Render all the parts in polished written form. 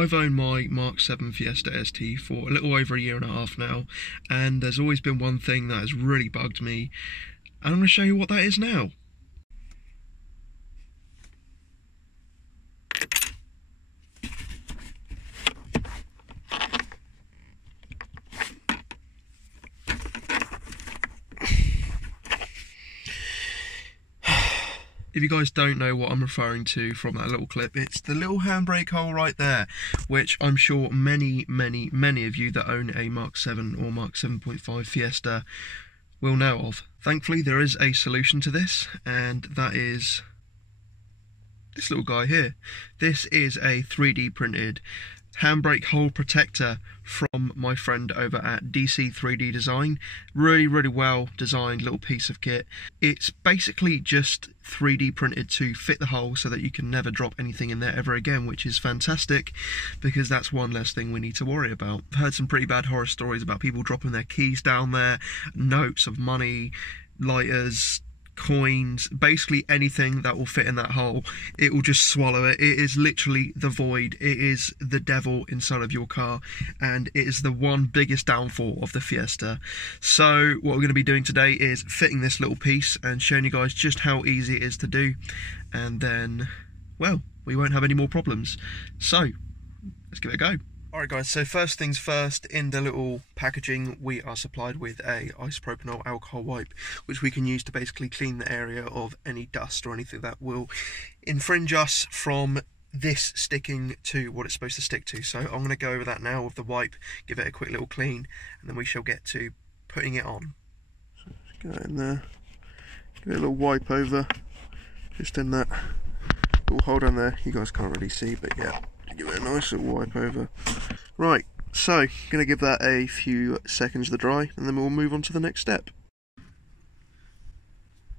I've owned my Mark 7 Fiesta ST for a little over a year and a half now, and there's always been one thing that has really bugged me, and I'm going to show you what that is now. If you guys don't know what I'm referring to from that little clip, it's the little handbrake hole right there, which I'm sure many of you that own a Mark 7 or Mark 7.5 Fiesta will know of. Thankfully, there is a solution to this, and that is this little guy here. This is a 3D printed handbrake hole protector from my friend over at DC 3D Design. Really well designed little piece of kit. It's basically just 3D printed to fit the hole so that you can never drop anything in there ever again, which is fantastic because that's one less thing we need to worry about. I've heard some pretty bad horror stories about people dropping their keys down there, notes of money, lighters, coins, basically anything that will fit in that hole. It will just swallow it. It is literally the void. It is the devil inside of your car, and it is the one biggest downfall of the Fiesta. So what we're going to be doing today is fitting this little piece and showing you guys just how easy it is to do, and then, well, we won't have any more problems. So let's give it a go. Alright guys, so first things first, in the little packaging we are supplied with a isopropanol alcohol wipe, which we can use to basically clean the area of any dust or anything that will infringe us from this sticking to what it's supposed to stick to. So I'm going to go over that now with the wipe, give it a quick little clean, and then we shall get to putting it on. So just go in there, give it a little wipe over, just in that little hole down there. You guys can't really see, but yeah. Give it a nice little wipe over. Right, so gonna give that a few seconds to dry, and then we'll move on to the next step.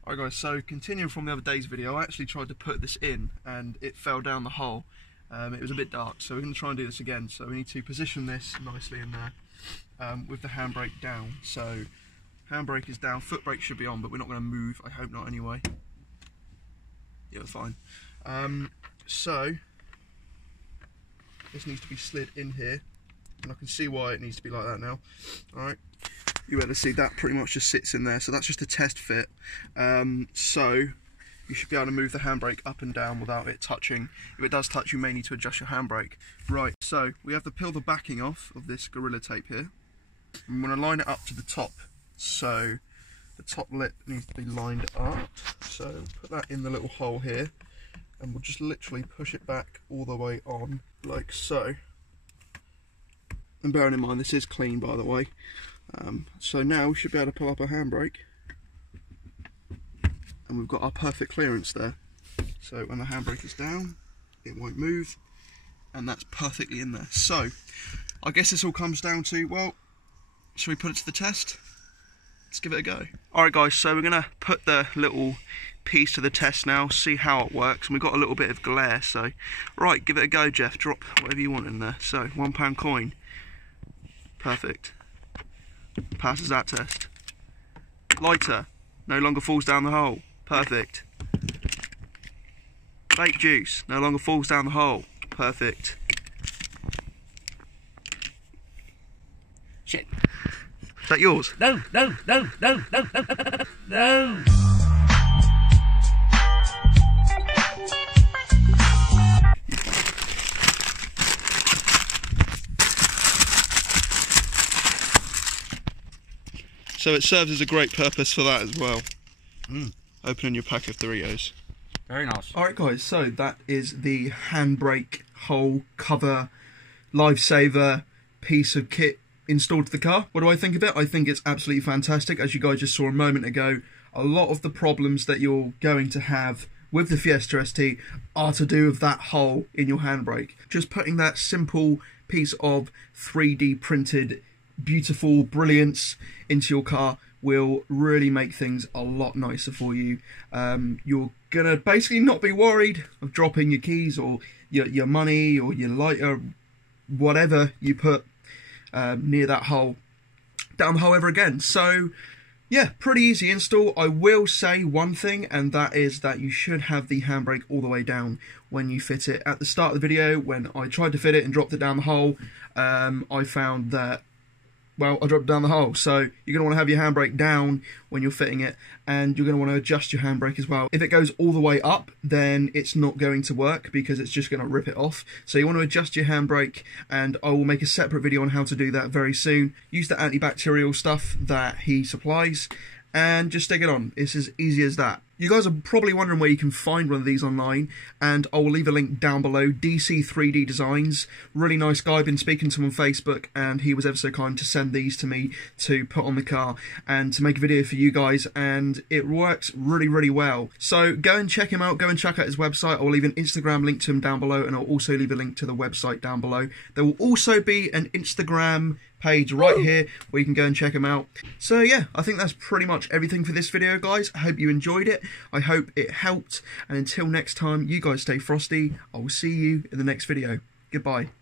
Alright guys, so continuing from the other day's video, I actually tried to put this in and it fell down the hole. It was a bit dark, so we're going to try and do this again. So we need to position this nicely in there with the handbrake down. So handbrake is down, foot brake should be on, but we're not going to move. I hope not anyway. Yeah, it's fine. So this needs to be slid in here, and I can see why it needs to be like that now. Alright, you better see that pretty much just sits in there, so that's just a test fit. So you should be able to move the handbrake up and down without it touching. If it does touch, you may need to adjust your handbrake. Right, so we have to peel the backing off of this Gorilla Tape here. I'm going to line it up to the top, so the top lip needs to be lined up. So put that in the little hole here, and we'll just literally push it back all the way on, like so. And bearing in mind, this is clean, by the way. So now we should be able to pull up our handbrake, and we've got our perfect clearance there. So when the handbrake is down, it won't move, and that's perfectly in there. So I guess this all comes down to, well, shall we put it to the test? Let's give it a go. Alright guys, so we're going to put the little piece to the test now, see how it works, and we've got a little bit of glare, so right, give it a go, Jeff. Drop whatever you want in there. So £1 coin, perfect, passes that test. Lighter, no longer falls down the hole, perfect. Vape juice, no longer falls down the hole, perfect. Shit, is that yours? No. So it serves as a great purpose for that as well. Opening your pack of Doritos. Very nice. Alright guys, so that is the handbrake hole cover lifesaver piece of kit installed to the car. What do I think of it? I think it's absolutely fantastic. As you guys just saw a moment ago, a lot of the problems that you're going to have with the Fiesta ST are to do with that hole in your handbrake. Just putting that simple piece of 3D printed beautiful brilliance into your car will really make things a lot nicer for you. You're gonna basically not be worried of dropping your keys or your money or your lighter, whatever you put near that hole, down the hole ever again. So Yeah, pretty easy install. I will say one thing, and that is that you should have the handbrake all the way down when you fit it. At the start of the video, when I tried to fit it and dropped it down the hole, I found that, well, I dropped down the hole. So you're going to want to have your handbrake down when you're fitting it, and you're going to want to adjust your handbrake as well. If it goes all the way up, then it's not going to work because it's just going to rip it off. So you want to adjust your handbrake, and I will make a separate video on how to do that very soon. Use the antibacterial stuff that he supplies and just stick it on. It's as easy as that. You guys are probably wondering where you can find one of these online, and I will leave a link down below. DC3D Designs, really nice guy. I've been speaking to him on Facebook, and he was ever so kind to send these to me to put on the car and to make a video for you guys, and it works really, really well. So go and check him out, go and check out his website. I'll leave an Instagram link to him down below, and I'll also leave a link to the website down below. There will also be an Instagram page right here where you can go and check them out. So yeah, I think that's pretty much everything for this video, guys. I hope you enjoyed it. I hope it helped, and until next time, you guys stay frosty. I will see you in the next video. Goodbye.